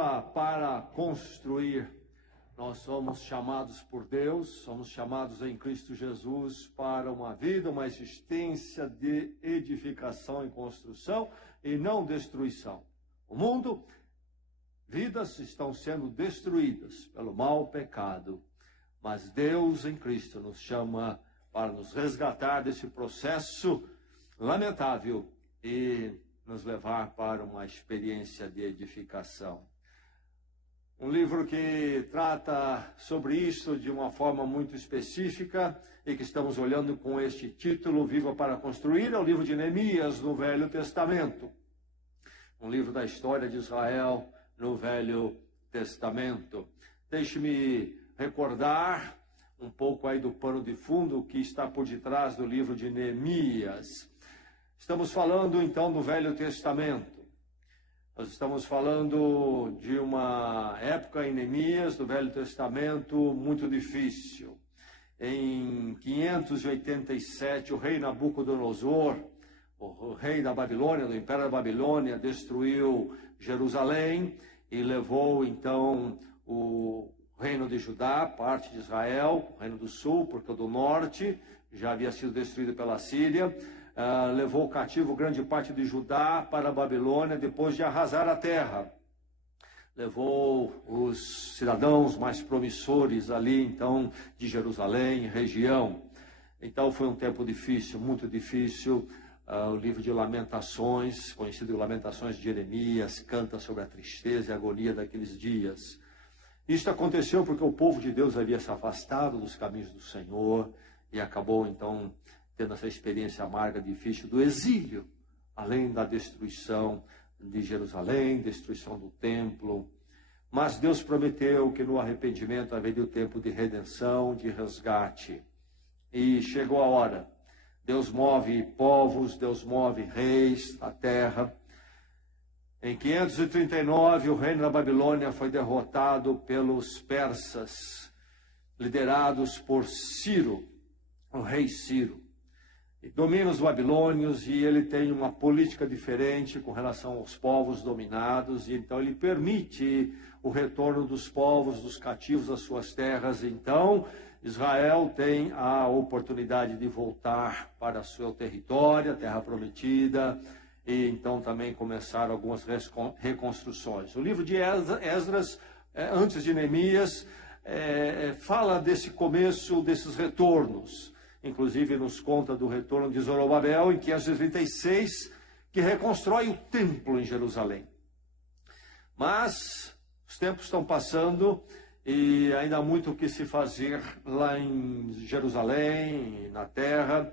chama para construir. Nós somos chamados por Deus, somos chamados em Cristo Jesus para uma vida, uma existência de edificação e construção e não destruição. O mundo, vidas estão sendo destruídas pelo mau pecado, mas Deus em Cristo nos chama para nos resgatar desse processo lamentável e nos levar para uma experiência de edificação. Um livro que trata sobre isso de uma forma muito específica e que estamos olhando com este título, Viva para Construir, é o livro de Neemias no Velho Testamento. Um livro da história de Israel no Velho Testamento. Deixe-me recordar um pouco aí do pano de fundo que está por detrás do livro de Neemias. Estamos falando então do Velho Testamento. Nós estamos falando de uma época em Neemias, do Velho Testamento, muito difícil. Em 587, o rei Nabucodonosor, o rei da Babilônia, do Império da Babilônia, destruiu Jerusalém e levou então o reino de Judá, parte de Israel, o reino do sul, porque o do norte já havia sido destruído pela Síria. Levou cativo grande parte de Judá para a Babilônia, depois de arrasar a terra. Levou os cidadãos mais promissores ali, então, de Jerusalém, região. Então, foi um tempo difícil, muito difícil. O livro de Lamentações, conhecido Lamentações de Jeremias, canta sobre a tristeza e a agonia daqueles dias. Isso aconteceu porque o povo de Deus havia se afastado dos caminhos do Senhor e acabou, então, tendo essa experiência amarga, difícil do exílio, além da destruição de Jerusalém, destruição do templo. Mas Deus prometeu que no arrependimento haveria o tempo de redenção, de resgate. E chegou a hora. Deus move povos, Deus move reis na terra. Em 539, o reino da Babilônia foi derrotado pelos persas, liderados por Ciro, o rei Ciro. Domina os babilônios e ele tem uma política diferente com relação aos povos dominados, e então ele permite o retorno dos povos, dos cativos às suas terras. Então Israel tem a oportunidade de voltar para seu território, a terra prometida, e então também começar algumas reconstruções. O livro de Esdras, antes de Neemias, fala desse começo, desses retornos. Inclusive nos conta do retorno de Zorobabel em 536, que reconstrói o templo em Jerusalém. Mas os tempos estão passando e ainda há muito o que se fazer lá em Jerusalém, na terra.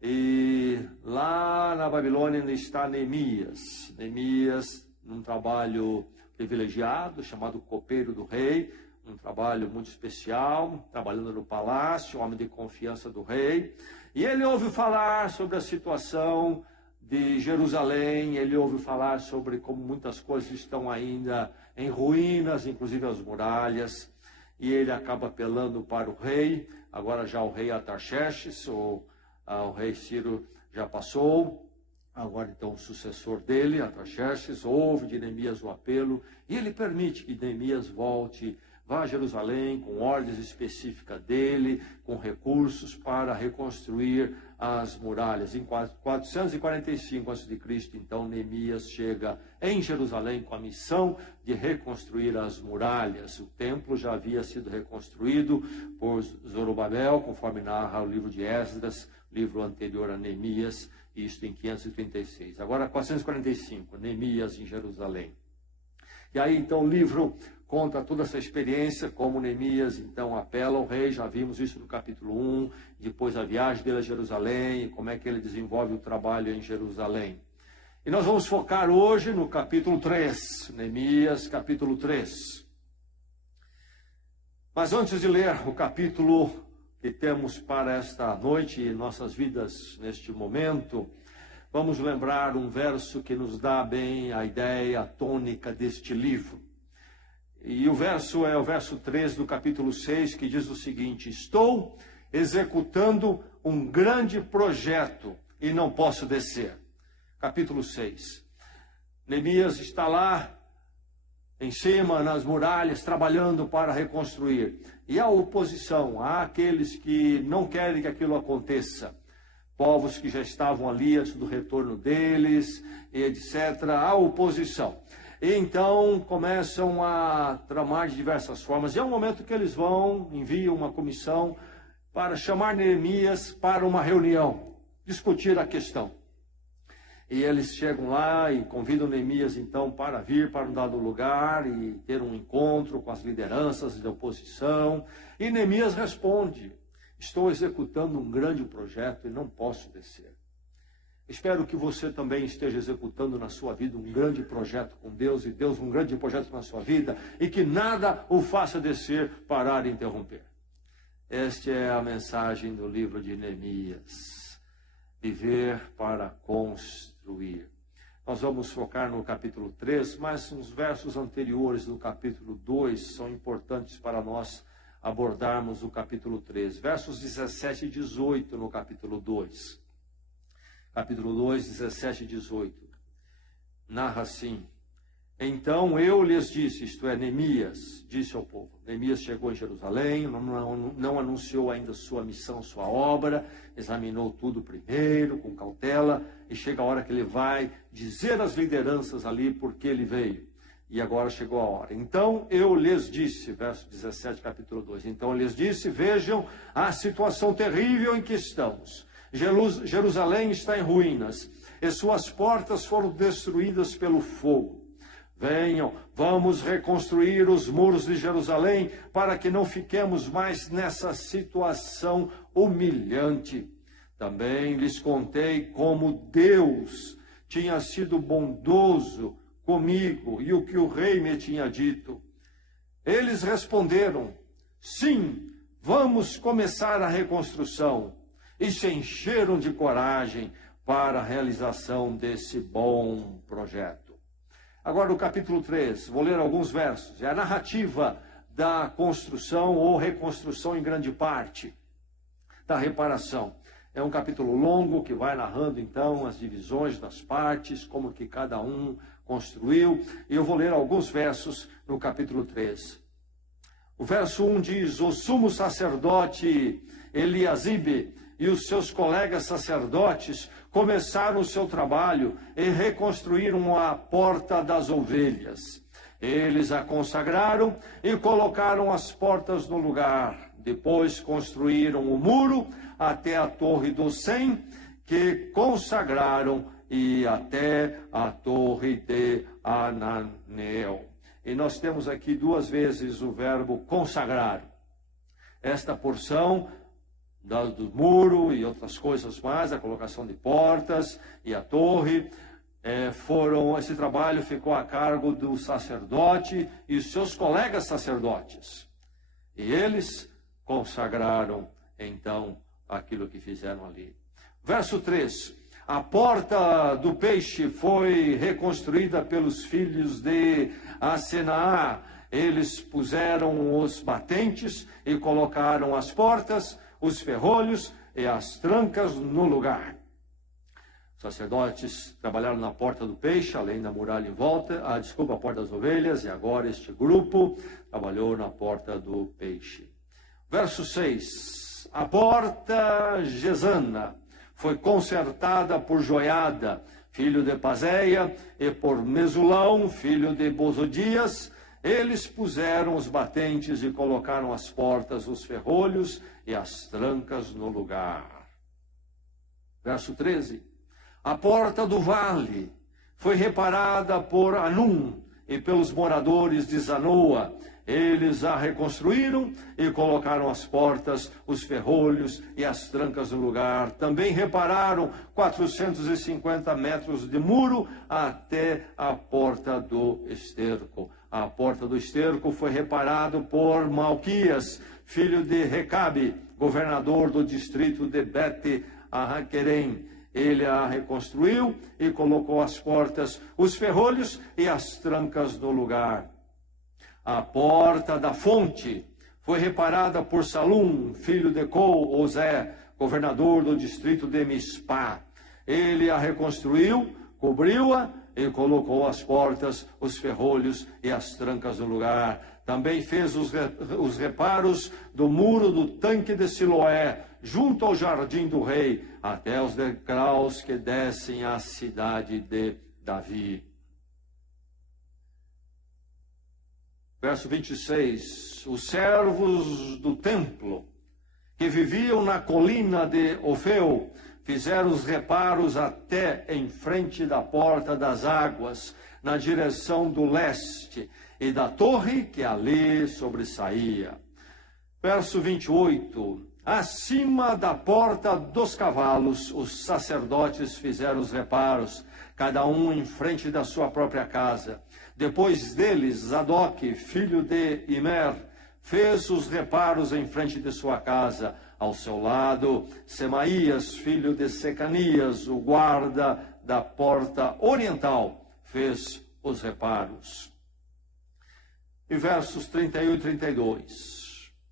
E lá na Babilônia ainda está Neemias. Neemias, num trabalho privilegiado, chamado Copeiro do Rei, um trabalho muito especial, trabalhando no palácio, homem de confiança do rei. E ele ouve falar sobre a situação de Jerusalém, ele ouve falar sobre como muitas coisas estão ainda em ruínas, inclusive as muralhas. E ele acaba apelando para o rei, agora já o rei Artaxerxes, o rei Ciro já passou, agora então o sucessor dele, Artaxerxes, ouve de Neemias o apelo, e ele permite que Neemias volte, vá a Jerusalém com ordens específicas dele, com recursos para reconstruir as muralhas. Em 445 a.C., então, Neemias chega em Jerusalém com a missão de reconstruir as muralhas. O templo já havia sido reconstruído por Zorobabel, conforme narra o livro de Esdras, livro anterior a Neemias, isto em 536. Agora, 445, Neemias em Jerusalém. E aí, então, o livro conta toda essa experiência, como Neemias, então, apela ao rei, já vimos isso no capítulo 1, depois a viagem dele a Jerusalém, como é que ele desenvolve o trabalho em Jerusalém. E nós vamos focar hoje no capítulo 3, Neemias, capítulo 3. Mas antes de ler o capítulo que temos para esta noite e nossas vidas neste momento, vamos lembrar um verso que nos dá bem a ideia, a tônica deste livro. E o verso é o verso 3 do capítulo 6, que diz o seguinte: estou executando um grande projeto e não posso descer. Capítulo 6. Neemias está lá em cima, nas muralhas, trabalhando para reconstruir. E a oposição, há aqueles que não querem que aquilo aconteça. Povos que já estavam ali antes do retorno deles, etc. A oposição. E então começam a tramar de diversas formas. E é um momento que eles enviam uma comissão para chamar Neemias para uma reunião, discutir a questão. E eles chegam lá e convidam Neemias, então, para vir para um dado lugar e ter um encontro com as lideranças da oposição. E Neemias responde: estou executando um grande projeto e não posso descer. Espero que você também esteja executando na sua vida um grande projeto com Deus, e Deus um grande projeto na sua vida, e que nada o faça descer, parar e interromper. Esta é a mensagem do livro de Neemias. Viver para construir. Nós vamos focar no capítulo 3, mas os versos anteriores do capítulo 2 são importantes para nós abordarmos o capítulo 3. Versos 17 e 18 no capítulo 2. Capítulo 2, 17 e 18. Narra assim: então eu lhes disse, isto é, Neemias disse ao povo. Neemias chegou em Jerusalém, não anunciou ainda sua missão, sua obra, examinou tudo primeiro, com cautela, e chega a hora que ele vai dizer às lideranças ali por que ele veio. E agora chegou a hora. Então eu lhes disse, verso 17, capítulo 2. Então eu lhes disse, vejam a situação terrível em que estamos. Jerusalém está em ruínas, e suas portas foram destruídas pelo fogo. Venham, vamos reconstruir os muros de Jerusalém, para que não fiquemos mais nessa situação humilhante. Também lhes contei como Deus tinha sido bondoso comigo e o que o rei me tinha dito. Eles responderam, sim, vamos começar a reconstrução. E se encheram de coragem para a realização desse bom projeto. Agora, no capítulo 3, vou ler alguns versos. É a narrativa da construção ou reconstrução em grande parte, da reparação. É um capítulo longo que vai narrando, então, as divisões das partes, como que cada um construiu. E eu vou ler alguns versos no capítulo 3. O verso 1 diz, o sumo sacerdote Eliasibe e os seus colegas sacerdotes começaram o seu trabalho e reconstruíram a porta das ovelhas. Eles a consagraram e colocaram as portas no lugar. Depois construíram o muro até a torre do Sem, que consagraram, e até a torre de Ananel. E nós temos aqui duas vezes o verbo consagrar. Esta porção do muro e outras coisas mais, a colocação de portas e a torre, esse trabalho ficou a cargo do sacerdote e os seus colegas sacerdotes. E eles consagraram, então, aquilo que fizeram ali. Verso 3. A porta do peixe foi reconstruída pelos filhos de Asenaá. Eles puseram os batentes e colocaram as portas, os ferrolhos e as trancas no lugar. Os sacerdotes trabalharam na porta do peixe, além da muralha em volta, a porta das ovelhas, e agora este grupo trabalhou na porta do peixe. Verso 6. A porta Gesana foi consertada por Joiada, filho de Pazéia, e por Mesulão, filho de Bozodias. Eles puseram os batentes e colocaram as portas, os ferrolhos e as trancas no lugar. Verso 13. A porta do vale foi reparada por Anum e pelos moradores de Zanoa. Eles a reconstruíram e colocaram as portas, os ferrolhos e as trancas no lugar. Também repararam 450 metros de muro até a porta do esterco. A porta do esterco foi reparada por Malquias, filho de Recabe, governador do distrito de Bet-Arraquerem. Ele a reconstruiu e colocou as portas, os ferrolhos e as trancas no lugar. A porta da fonte foi reparada por Salum, filho de Col-Ozé, governador do distrito de Mispá. Ele a reconstruiu, cobriu-a e colocou as portas, os ferrolhos e as trancas no lugar. Também fez os reparos do muro do tanque de Siloé, junto ao jardim do rei, até os degraus que descem à cidade de Davi. Verso 26. Os servos do templo, que viviam na colina de Ofel, fizeram os reparos até em frente da porta das águas, na direção do leste, e da torre que ali sobressaía. Verso 28. Acima da porta dos cavalos, os sacerdotes fizeram os reparos, cada um em frente da sua própria casa. Depois deles, Zadok, filho de Imer, fez os reparos em frente de sua casa. Ao seu lado, Semaías, filho de Secanias, o guarda da porta oriental, fez os reparos. E versos 31 e 32.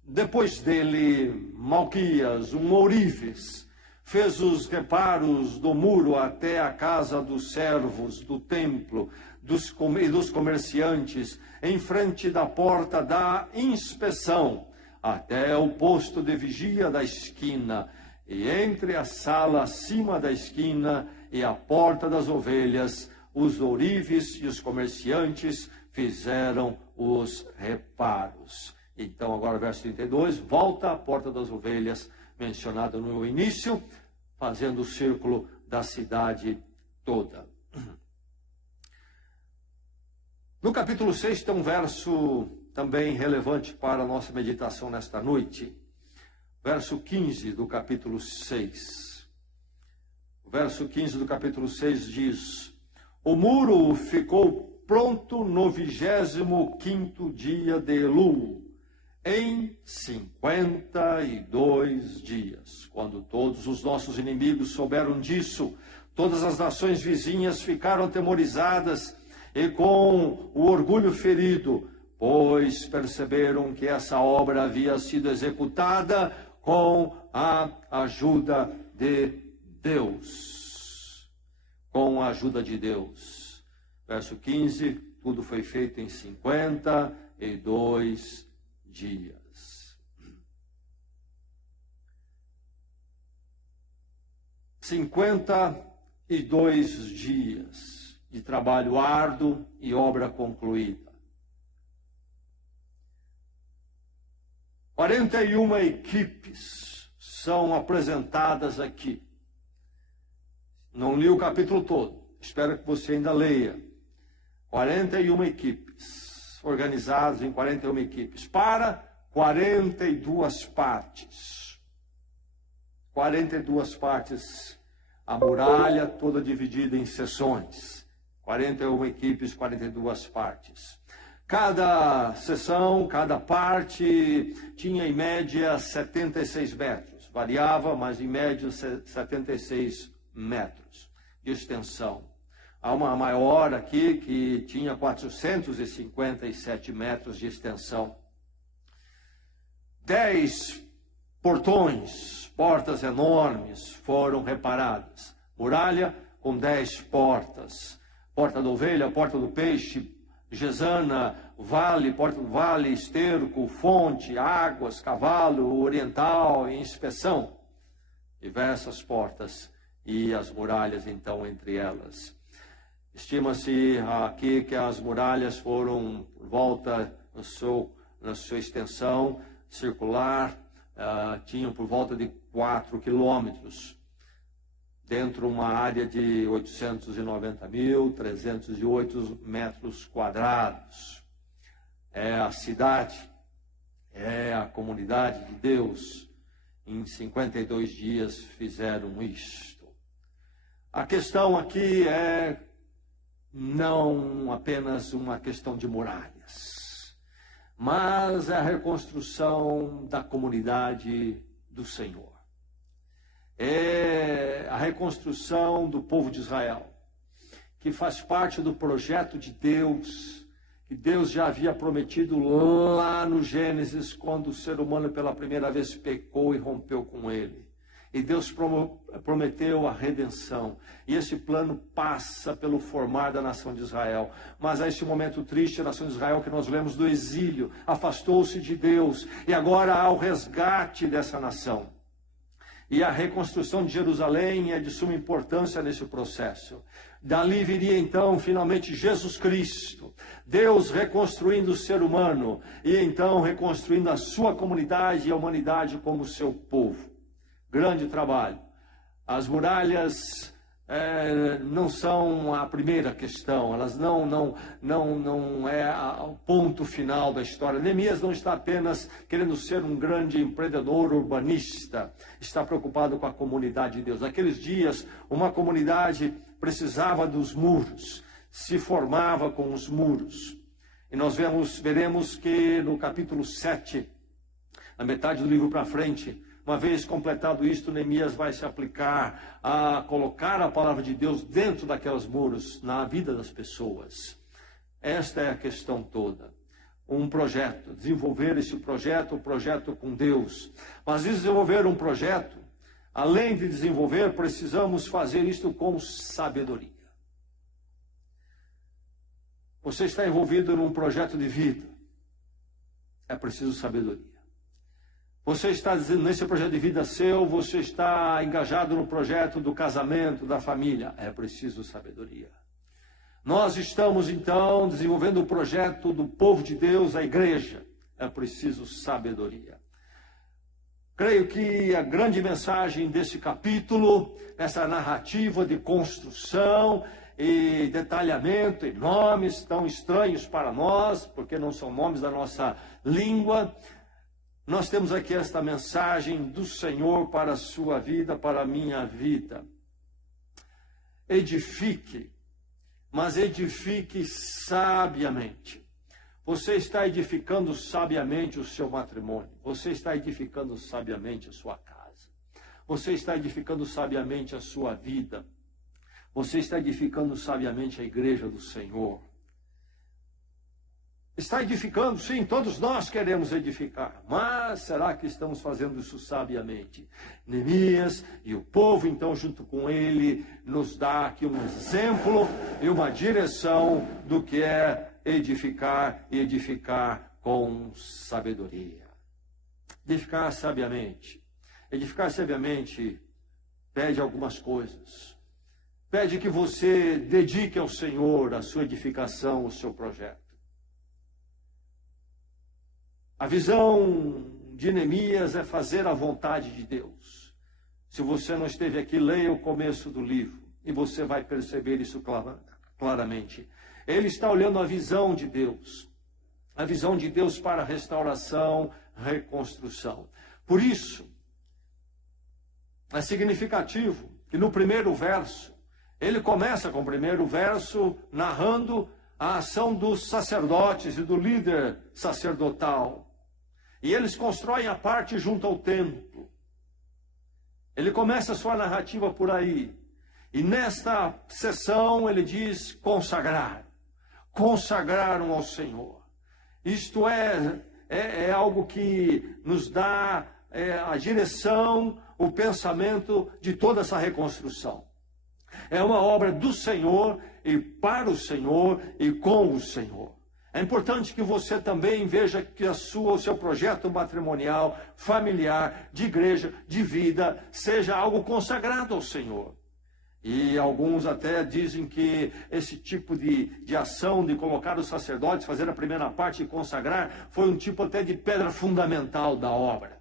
Depois dele, Malquias, um ourives, fez os reparos do muro até a casa dos servos do templo e dos comerciantes, em frente da porta da inspeção, até o posto de vigia da esquina, e entre a sala acima da esquina e a porta das ovelhas, os ourives e os comerciantes fizeram os reparos. Então, agora, verso 32, volta à porta das ovelhas, mencionada no início, fazendo o círculo da cidade toda. No capítulo 6 tem um verso também relevante para a nossa meditação nesta noite. Verso 15 do capítulo 6. O verso 15 do capítulo 6 diz: o muro ficou pronto no 25º dia de Elul, em 52 dias. Quando todos os nossos inimigos souberam disso, todas as nações vizinhas ficaram atemorizadas e com o orgulho ferido, pois perceberam que essa obra havia sido executada com a ajuda de Deus. Com a ajuda de Deus. Verso 15, tudo foi feito em 52 dias. 52 dias de trabalho árduo e obra concluída. 41 equipes são apresentadas aqui. Não li o capítulo todo, espero que você ainda leia. 41 equipes, organizadas em 41 equipes, para 42 partes. 42 partes, a muralha toda dividida em seções. 41 equipes, 42 partes. Cada seção, cada parte tinha em média 76 metros. Variava, mas em média 76 metros de extensão. Há uma maior aqui que tinha 457 metros de extensão. 10 portas enormes foram reparadas. Muralha com 10 portas. Porta da ovelha, porta do peixe, Gesana, vale, porta do vale, esterco, fonte, águas, cavalo, oriental e inspeção. Diversas portas e as muralhas, então, entre elas. Estima-se aqui que as muralhas foram por volta na sua extensão circular, tinham por volta de 4 quilômetros, dentro de uma área de 890.308 metros quadrados. É a cidade, é a comunidade de Deus. Em 52 dias fizeram isto. A questão aqui é não apenas uma questão de muralhas, mas é a reconstrução da comunidade do Senhor. É a reconstrução do povo de Israel, que faz parte do projeto de Deus, que Deus já havia prometido lá no Gênesis, quando o ser humano pela primeira vez pecou e rompeu com ele. E Deus prometeu a redenção. E esse plano passa pelo formar da nação de Israel. Mas a esse momento triste, a nação de Israel que nós lemos do exílio, afastou-se de Deus. E agora há o resgate dessa nação. E a reconstrução de Jerusalém é de suma importância nesse processo. Dali viria então, finalmente, Jesus Cristo. Deus reconstruindo o ser humano. E então reconstruindo a sua comunidade e a humanidade como seu povo. Grande trabalho. As muralhas não são a primeira questão, elas não é o ponto final da história. Neemias não está apenas querendo ser um grande empreendedor urbanista, está preocupado com a comunidade de Deus. Naqueles dias, uma comunidade precisava dos muros, se formava com os muros. E nós veremos que no capítulo 7, na metade do livro para frente, uma vez completado isto, Neemias vai se aplicar a colocar a palavra de Deus dentro daqueles muros, na vida das pessoas. Esta é a questão toda. Um projeto, desenvolver esse projeto, um projeto com Deus. Mas desenvolver um projeto, além de desenvolver, precisamos fazer isto com sabedoria. Você está envolvido num projeto de vida, é preciso sabedoria. Você está dizendo, nesse projeto de vida seu, você está engajado no projeto do casamento, da família. É preciso sabedoria. Nós estamos, então, desenvolvendo o projeto do povo de Deus, a igreja. É preciso sabedoria. Creio que a grande mensagem desse capítulo, essa narrativa de construção e detalhamento, e nomes tão estranhos para nós, porque não são nomes da nossa língua. Nós temos aqui esta mensagem do Senhor para a sua vida, para a minha vida. Edifique, mas edifique sabiamente. Você está edificando sabiamente o seu matrimônio. Você está edificando sabiamente a sua casa. Você está edificando sabiamente a sua vida. Você está edificando sabiamente a igreja do Senhor. Está edificando, sim, todos nós queremos edificar, mas será que estamos fazendo isso sabiamente? Neemias e o povo, então, junto com ele, nos dá aqui um exemplo e uma direção do que é edificar e edificar com sabedoria. Edificar sabiamente. Edificar sabiamente pede algumas coisas. Pede que você dedique ao Senhor a sua edificação, o seu projeto. A visão de Neemias é fazer a vontade de Deus. Se você não esteve aqui, leia o começo do livro e você vai perceber isso claramente. Ele está olhando a visão de Deus. A visão de Deus para a restauração, reconstrução. Por isso, é significativo que no primeiro verso, ele começa com o primeiro verso narrando a ação dos sacerdotes e do líder sacerdotal. E eles constroem a parte junto ao templo. Ele começa a sua narrativa por aí. E nesta sessão ele diz consagrar. Consagraram ao Senhor. Isto é algo que nos dá a direção, o pensamento de toda essa reconstrução. É uma obra do Senhor e para o Senhor e com o Senhor. É importante que você também veja que o seu projeto matrimonial, familiar, de igreja, de vida, seja algo consagrado ao Senhor. E alguns até dizem que esse tipo de ação de colocar os sacerdotes, fazer a primeira parte e consagrar, foi um tipo até de pedra fundamental da obra.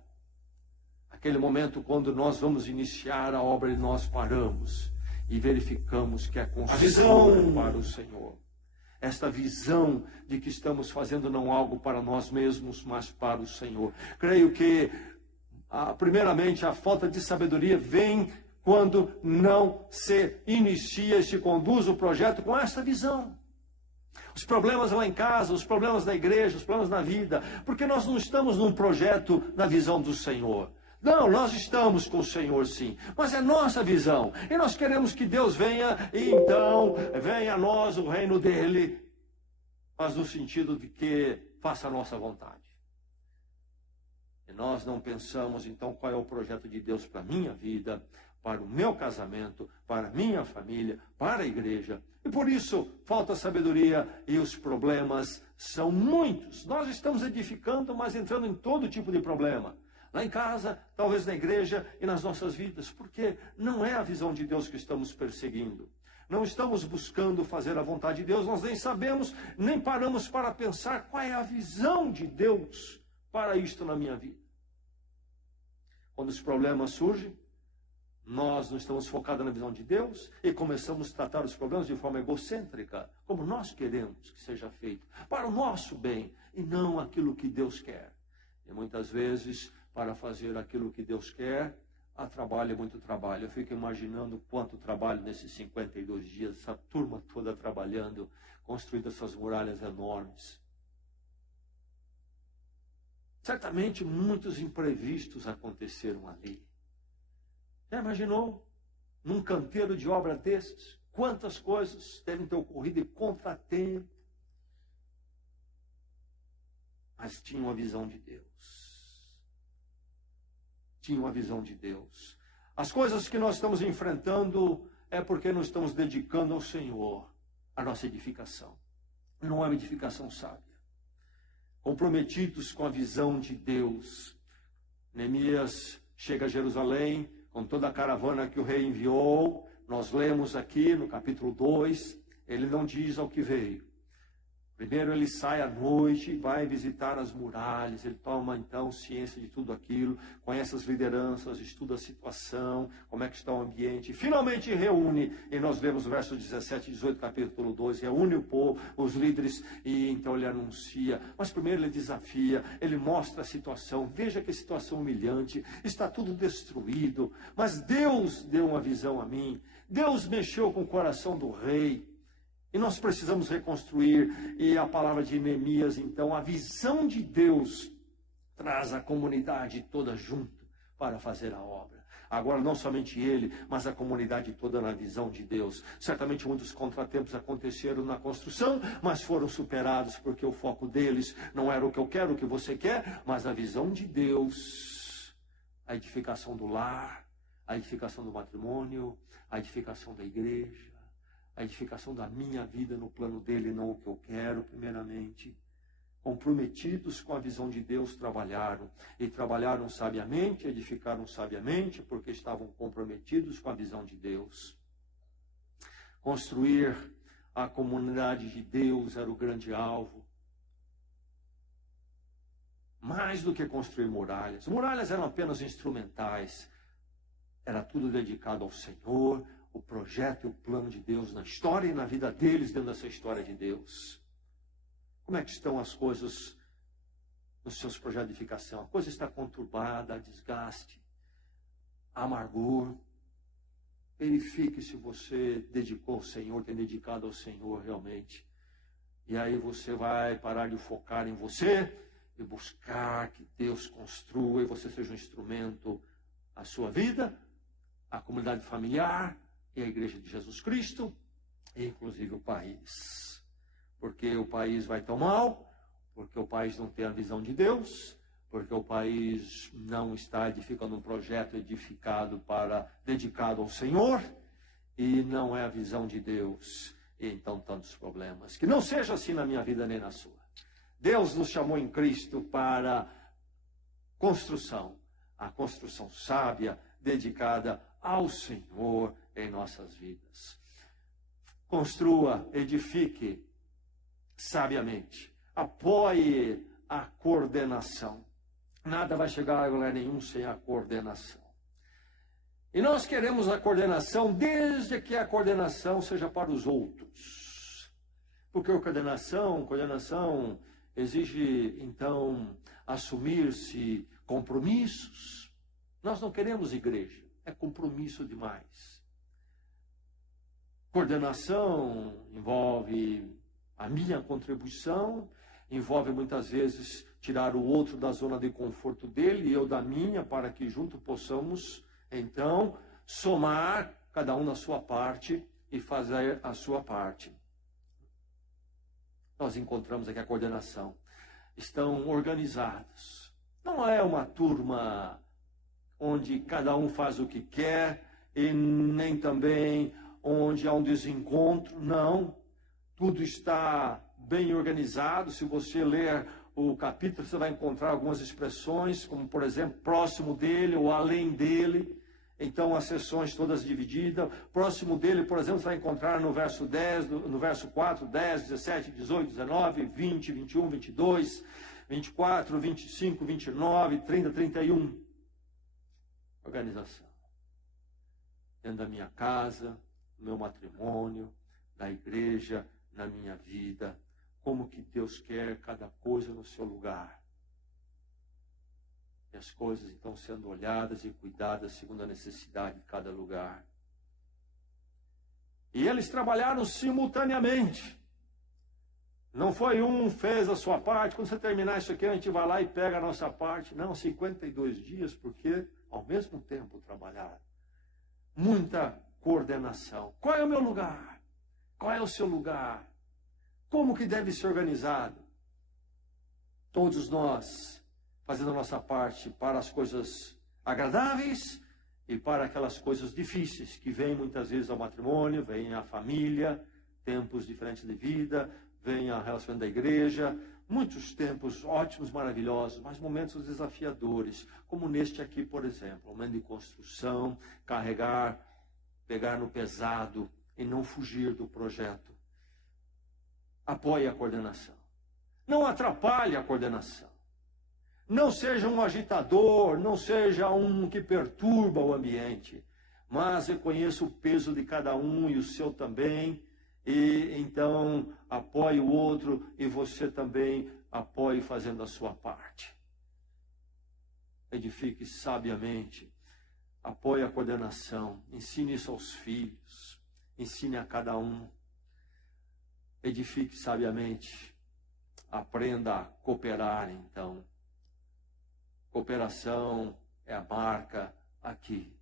Aquele momento quando nós vamos iniciar a obra e nós paramos e verificamos que é construção para o Senhor. Esta visão de que estamos fazendo não algo para nós mesmos, mas para o Senhor. Creio que, primeiramente, a falta de sabedoria vem quando não se inicia e se conduz o projeto com esta visão. Os problemas lá em casa, os problemas da igreja, os problemas na vida, porque nós não estamos num projeto na visão do Senhor. Não, nós estamos com o Senhor sim, mas é nossa visão, e nós queremos que Deus venha, e então venha a nós o reino dele, mas no sentido de que faça a nossa vontade. E nós não pensamos, então, qual é o projeto de Deus para a minha vida, para o meu casamento, para a minha família, para a igreja. E por isso, falta sabedoria e os problemas são muitos. Nós estamos edificando, mas entrando em todo tipo de problema. Lá em casa, talvez na igreja e nas nossas vidas. Porque não é a visão de Deus que estamos perseguindo. Não estamos buscando fazer a vontade de Deus. Nós nem sabemos, nem paramos para pensar qual é a visão de Deus para isto na minha vida. Quando os problemas surgem, nós não estamos focados na visão de Deus e começamos a tratar os problemas de forma egocêntrica, como nós queremos que seja feito, para o nosso bem e não aquilo que Deus quer. E muitas vezes, para fazer aquilo que Deus quer, há trabalho, muito trabalho. Eu fico imaginando quanto trabalho nesses 52 dias, essa turma toda trabalhando, construindo essas muralhas enormes. Certamente muitos imprevistos aconteceram ali. Já imaginou? Num canteiro de obra desses, quantas coisas devem ter ocorrido em contratempo. Mas tinha uma visão de Deus. Tinha uma visão de Deus. As coisas que nós estamos enfrentando é porque não estamos dedicando ao Senhor a nossa edificação. Não é uma edificação sábia. Comprometidos com a visão de Deus. Neemias chega a Jerusalém com toda a caravana que o rei enviou. Nós lemos aqui no capítulo 2, ele não diz ao que veio. Primeiro ele sai à noite, vai visitar as muralhas, ele toma então ciência de tudo aquilo, conhece as lideranças, estuda a situação, como é que está o ambiente, finalmente reúne, e nós lemos o verso 17 e 18, capítulo 2, reúne o povo, os líderes, e então ele anuncia, mas primeiro ele desafia, ele mostra a situação, veja que situação humilhante, está tudo destruído, mas Deus deu uma visão a mim, Deus mexeu com o coração do rei, e nós precisamos reconstruir, e a palavra de Neemias, então, a visão de Deus traz a comunidade toda junto para fazer a obra. Agora, não somente ele, mas a comunidade toda na visão de Deus. Certamente muitos contratempos aconteceram na construção, mas foram superados, porque o foco deles não era o que eu quero, o que você quer, mas a visão de Deus, a edificação do lar, a edificação do matrimônio, a edificação da igreja, a edificação da minha vida no plano dele, não o que eu quero, primeiramente. Comprometidos com a visão de Deus, trabalharam. E trabalharam sabiamente, edificaram sabiamente, porque estavam comprometidos com a visão de Deus. Construir a comunidade de Deus era o grande alvo. Mais do que construir muralhas. Muralhas eram apenas instrumentais. Era tudo dedicado ao Senhor, o projeto e o plano de Deus na história e na vida deles dentro dessa história de Deus. Como é que estão as coisas nos seus projetos de edificação? A coisa está conturbada, há desgaste, há amargor. Verifique se você dedicou ao Senhor, tem dedicado ao Senhor realmente. E aí você vai parar de focar em você e buscar que Deus construa e você seja um instrumento à sua vida, à comunidade familiar, e a igreja de Jesus Cristo, e inclusive o país. Porque o país vai tão mal, porque o país não tem a visão de Deus, porque o país não está edificando um projeto dedicado ao Senhor, e não é a visão de Deus, e então tantos problemas. Que não seja assim na minha vida nem na sua. Deus nos chamou em Cristo para construção, a construção sábia, dedicada ao Senhor em nossas vidas. Construa, edifique sabiamente. Apoie a coordenação. Nada vai chegar a lugar nenhum sem a coordenação. E nós queremos a coordenação desde que a coordenação seja para os outros. Porque a coordenação exige, então, assumir-se compromissos. Nós não queremos igreja. É compromisso demais. Coordenação envolve a minha contribuição, envolve muitas vezes tirar o outro da zona de conforto dele e eu da minha, para que junto possamos, então, somar cada um na sua parte e fazer a sua parte. Nós encontramos aqui a coordenação. Estão organizados. Não é uma turma onde cada um faz o que quer e nem também onde há um desencontro, não. Tudo está bem organizado. Se você ler o capítulo, você vai encontrar algumas expressões, como, por exemplo, próximo dele ou além dele. Então, as sessões todas divididas. Próximo dele, por exemplo, você vai encontrar no verso 10, no verso 4, 10, 17, 18, 19, 20, 21, 22, 24, 25, 29, 30, 31. Organização. Dentro da minha casa, no meu matrimônio, da igreja, na minha vida. Como que Deus quer cada coisa no seu lugar. E as coisas estão sendo olhadas e cuidadas segundo a necessidade de cada lugar. E eles trabalharam simultaneamente. Não foi um fez a sua parte, quando você terminar isso aqui a gente vai lá e pega a nossa parte. Não, 52 dias, porque ao mesmo tempo trabalharam. Muita coordenação. Qual é o meu lugar? Qual é o seu lugar? Como que deve ser organizado? Todos nós fazendo a nossa parte para as coisas agradáveis e para aquelas coisas difíceis que vêm muitas vezes ao matrimônio, vêm à família, tempos diferentes de vida, vêm ao relacionamento da igreja, muitos tempos ótimos, maravilhosos, mas momentos desafiadores, como neste aqui, por exemplo, momento de construção, carregar, pegar no pesado e não fugir do projeto. Apoie a coordenação. Não atrapalhe a coordenação. Não seja um agitador, não seja um que perturba o ambiente, mas reconheça o peso de cada um e o seu também, e então apoie o outro e você também apoie fazendo a sua parte. Edifique sabiamente, apoie a coordenação, ensine isso aos filhos, ensine a cada um. Edifique sabiamente, aprenda a cooperar então. Cooperação é a marca aqui.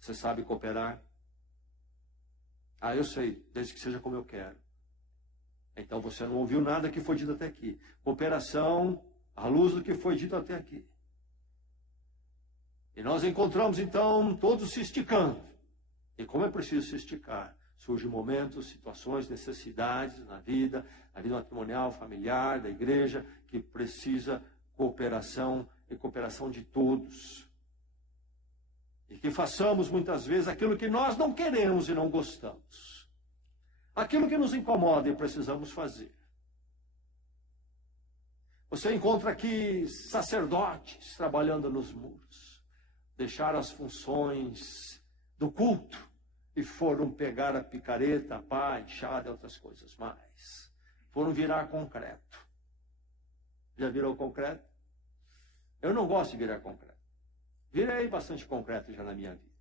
Você sabe cooperar? Ah, eu sei, desde que seja como eu quero. Então você não ouviu nada que foi dito até aqui. Cooperação à luz do que foi dito até aqui. E nós encontramos então todos se esticando. E como é preciso se esticar? Surgem momentos, situações, necessidades na vida matrimonial, familiar, da igreja, que precisa cooperação e cooperação de todos. E que façamos muitas vezes aquilo que nós não queremos e não gostamos. Aquilo que nos incomoda e precisamos fazer. Você encontra aqui sacerdotes trabalhando nos muros. Deixaram as funções do culto e foram pegar a picareta, a pá, a enxada e outras coisas mais. Foram virar concreto. Já virou concreto? Eu não gosto de virar concreto. Virei bastante concreto já na minha vida.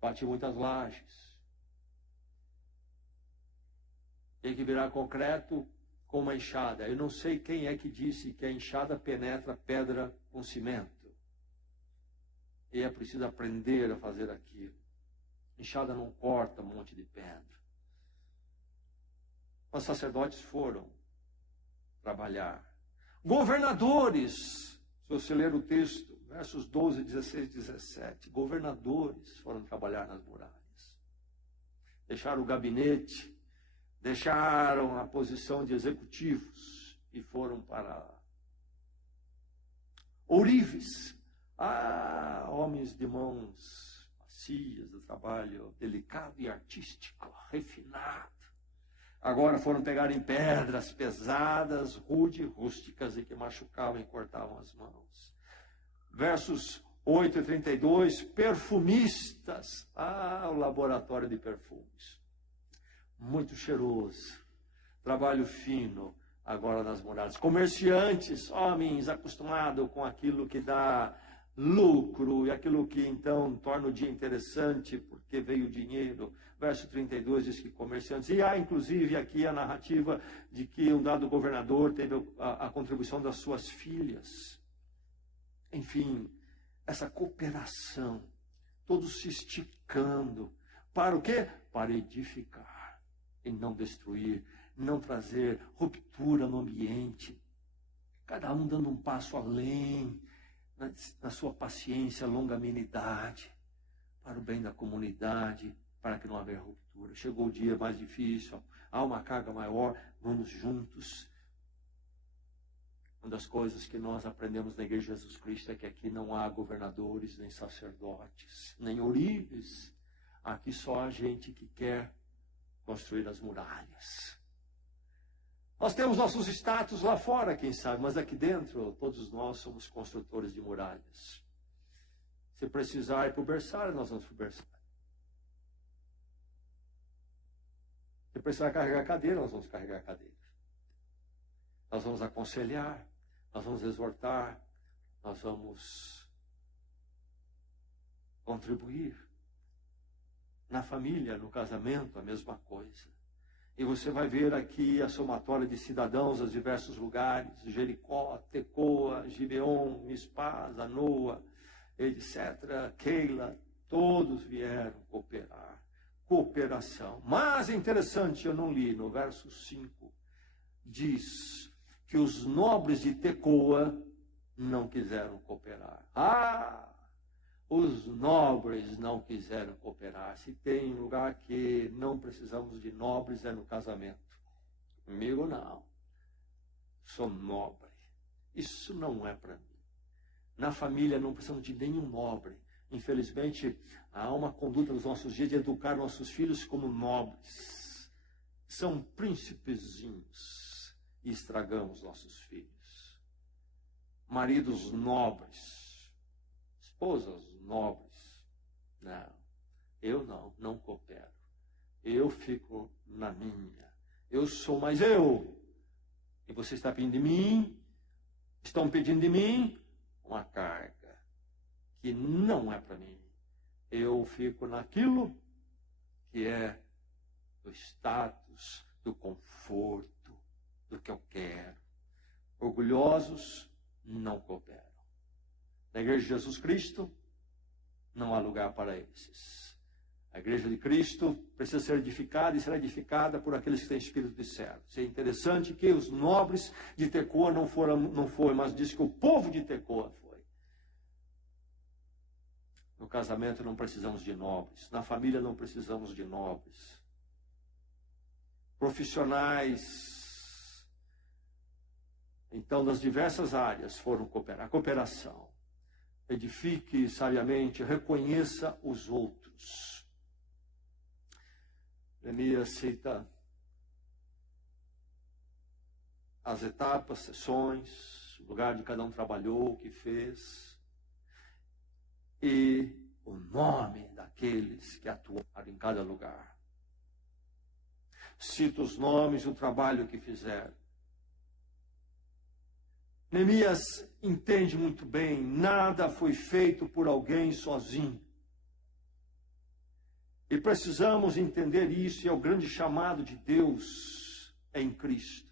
Bati muitas lajes. Tem que virar concreto com uma enxada. Eu não sei quem é que disse que a enxada penetra pedra com cimento. E é preciso aprender a fazer aquilo. Enxada não corta um monte de pedra. Os sacerdotes foram trabalhar. Governadores, se você ler o texto, versos 12, 16, 17, governadores foram trabalhar nas muralhas. Deixaram o gabinete, deixaram a posição de executivos e foram para ourives. Homens de mãos macias, do trabalho delicado e artístico, refinado. Agora foram pegar em pedras pesadas, rústicas e que machucavam e cortavam as mãos. Versos 8 e 32, perfumistas. O laboratório de perfumes. Muito cheiroso. Trabalho fino agora nas muralhas. Comerciantes, homens acostumados com aquilo que dá lucro e aquilo que então torna o dia interessante porque veio dinheiro. Verso 32 diz que comerciantes, e há inclusive aqui a narrativa de que um dado governador teve a contribuição das suas filhas. Enfim, essa cooperação, todos se esticando, para o quê? Para edificar e não destruir, não trazer ruptura no ambiente. Cada um dando um passo além, na sua paciência, longanimidade, para o bem da comunidade, para que não haja ruptura. Chegou o dia mais difícil, há uma carga maior, vamos juntos. Uma das coisas que nós aprendemos na Igreja de Jesus Cristo é que aqui não há governadores, nem sacerdotes, nem ourives. Aqui só há gente que quer construir as muralhas. Nós temos nossos status lá fora, quem sabe, mas aqui dentro, todos nós somos construtores de muralhas. Se precisar ir para o berçário, nós vamos para o berçário. Se precisar carregar cadeira, nós vamos carregar cadeira. Nós vamos aconselhar, nós vamos exortar, nós vamos contribuir. Na família, no casamento, a mesma coisa. E você vai ver aqui a somatória de cidadãos dos diversos lugares, Jericó, Tecoa, Gibeon, Mispá, Zanoa, etc., Keila, todos vieram cooperar. Cooperação. Mas é interessante, eu não li, no verso 5, diz que os nobres de Tecoa não quiseram cooperar. Os nobres não quiseram cooperar. Se tem lugar que não precisamos de nobres é no casamento. Comigo não. Sou nobre. Isso não é para mim. Na família não precisamos de nenhum nobre. Infelizmente, há uma conduta nos nossos dias de educar nossos filhos como nobres. São príncipezinhos e estragamos nossos filhos. Maridos nobres, esposas nobres. Não, não coopero. Eu fico na minha. Eu sou mais eu. E você está pedindo de mim, estão pedindo de mim uma carga que não é para mim. Eu fico naquilo que é do status, do conforto, do que eu quero. Orgulhosos não cooperam. Na Igreja de Jesus Cristo, não há lugar para esses. A Igreja de Cristo precisa ser edificada e será edificada por aqueles que têm espírito de servos. É interessante que os nobres de Tecoa não foram, mas diz que o povo de Tecoa foi. No casamento não precisamos de nobres. Na família não precisamos de nobres. Profissionais, então, das diversas áreas foram cooperar. A cooperação. Edifique sabiamente, reconheça os outros. Neemias cita as etapas, sessões, o lugar de cada um trabalhou, o que fez, e o nome daqueles que atuaram em cada lugar. Cita os nomes e o trabalho que fizeram. Neemias entende muito bem, nada foi feito por alguém sozinho. E precisamos entender isso, e é o grande chamado de Deus em Cristo.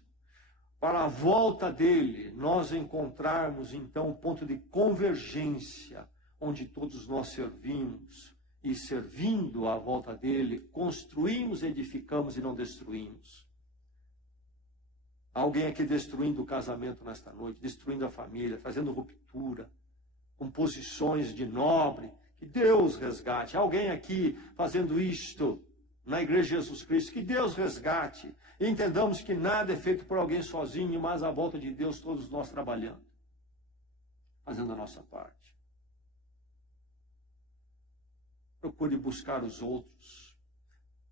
Para a volta dele, nós encontrarmos então um ponto de convergência, onde todos nós servimos, e servindo à volta dele, construímos, edificamos e não destruímos. Alguém aqui destruindo o casamento nesta noite, destruindo a família, trazendo ruptura, com posições de nobre, que Deus resgate. Alguém aqui fazendo isto na Igreja de Jesus Cristo, que Deus resgate. E entendamos que nada é feito por alguém sozinho, mas à volta de Deus todos nós trabalhando, fazendo a nossa parte. Procure buscar os outros.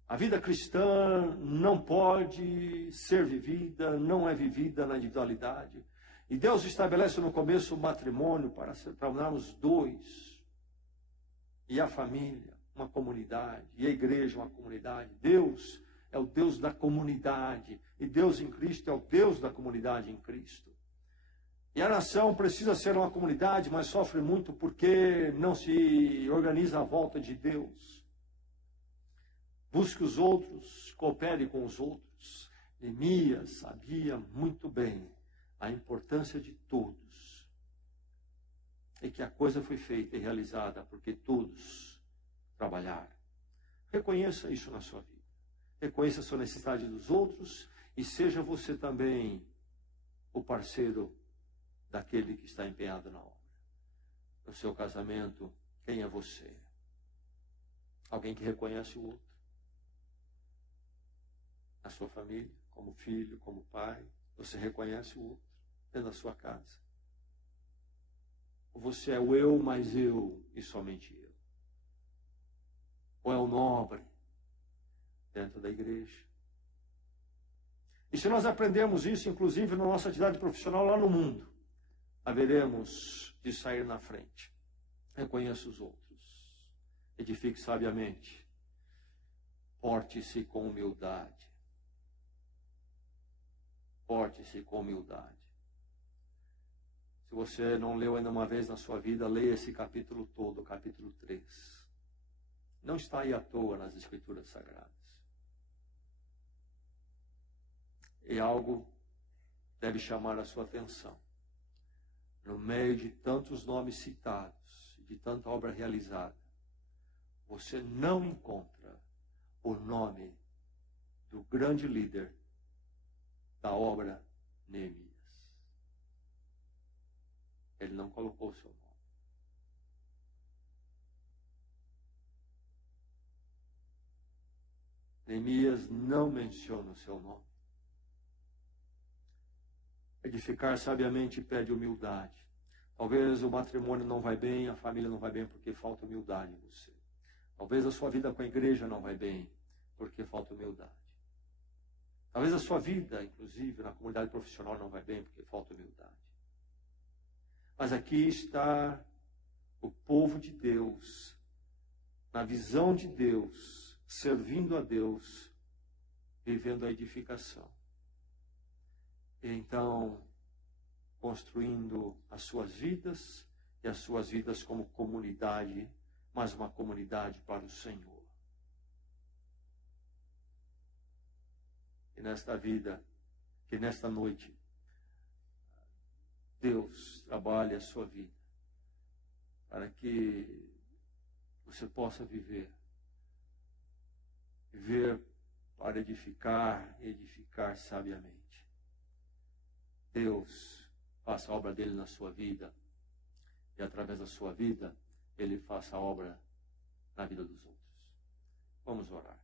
A vida cristã não pode ser vivida, não é vivida na individualidade. E Deus estabelece no começo o matrimônio para tornarmos dois. E a família, uma comunidade. E a igreja, uma comunidade. Deus é o Deus da comunidade. E Deus em Cristo é o Deus da comunidade em Cristo. E a nação precisa ser uma comunidade, mas sofre muito porque não se organiza à volta de Deus. Busque os outros, coopere com os outros. Neemias sabia muito bem a importância de todos. E que a coisa foi feita e realizada porque todos trabalharam. Reconheça isso na sua vida. Reconheça a sua necessidade dos outros E seja você também o parceiro daquele que está empenhado na obra. No seu casamento, quem é você? Alguém que reconhece o outro. Na sua família, como filho, como pai, você reconhece o outro dentro da sua casa. Ou você é o eu mais eu e somente eu. Ou é o nobre dentro da igreja. E se nós aprendemos isso, inclusive na nossa atividade profissional lá no mundo, haveremos de sair na frente. Reconheça os outros. Edifique sabiamente. Porte-se com humildade. Porte-se com humildade. Se você não leu ainda uma vez na sua vida, leia esse capítulo todo, o capítulo 3. Não está aí à toa nas Escrituras Sagradas. E algo deve chamar a sua atenção. No meio de tantos nomes citados, de tanta obra realizada, você não encontra o nome do grande líder da obra Neemias. Ele não colocou o seu nome. Neemias não menciona o seu nome. Edificar sabiamente pede humildade. Talvez o matrimônio não vai bem, a família não vai bem porque falta humildade em você. Talvez a sua vida com a igreja não vai bem porque falta humildade. Talvez a sua vida, inclusive, na comunidade profissional não vai bem porque falta humildade. Mas aqui está o povo de Deus, na visão de Deus, servindo a Deus, vivendo a edificação. E então, construindo as suas vidas, e as suas vidas como comunidade, mas uma comunidade para o Senhor. E nesta vida, que nesta noite, Deus trabalhe a sua vida, para que você possa viver para edificar e edificar sabiamente. Deus faça a obra dele na sua vida, e através da sua vida, ele faça a obra na vida dos outros. Vamos orar.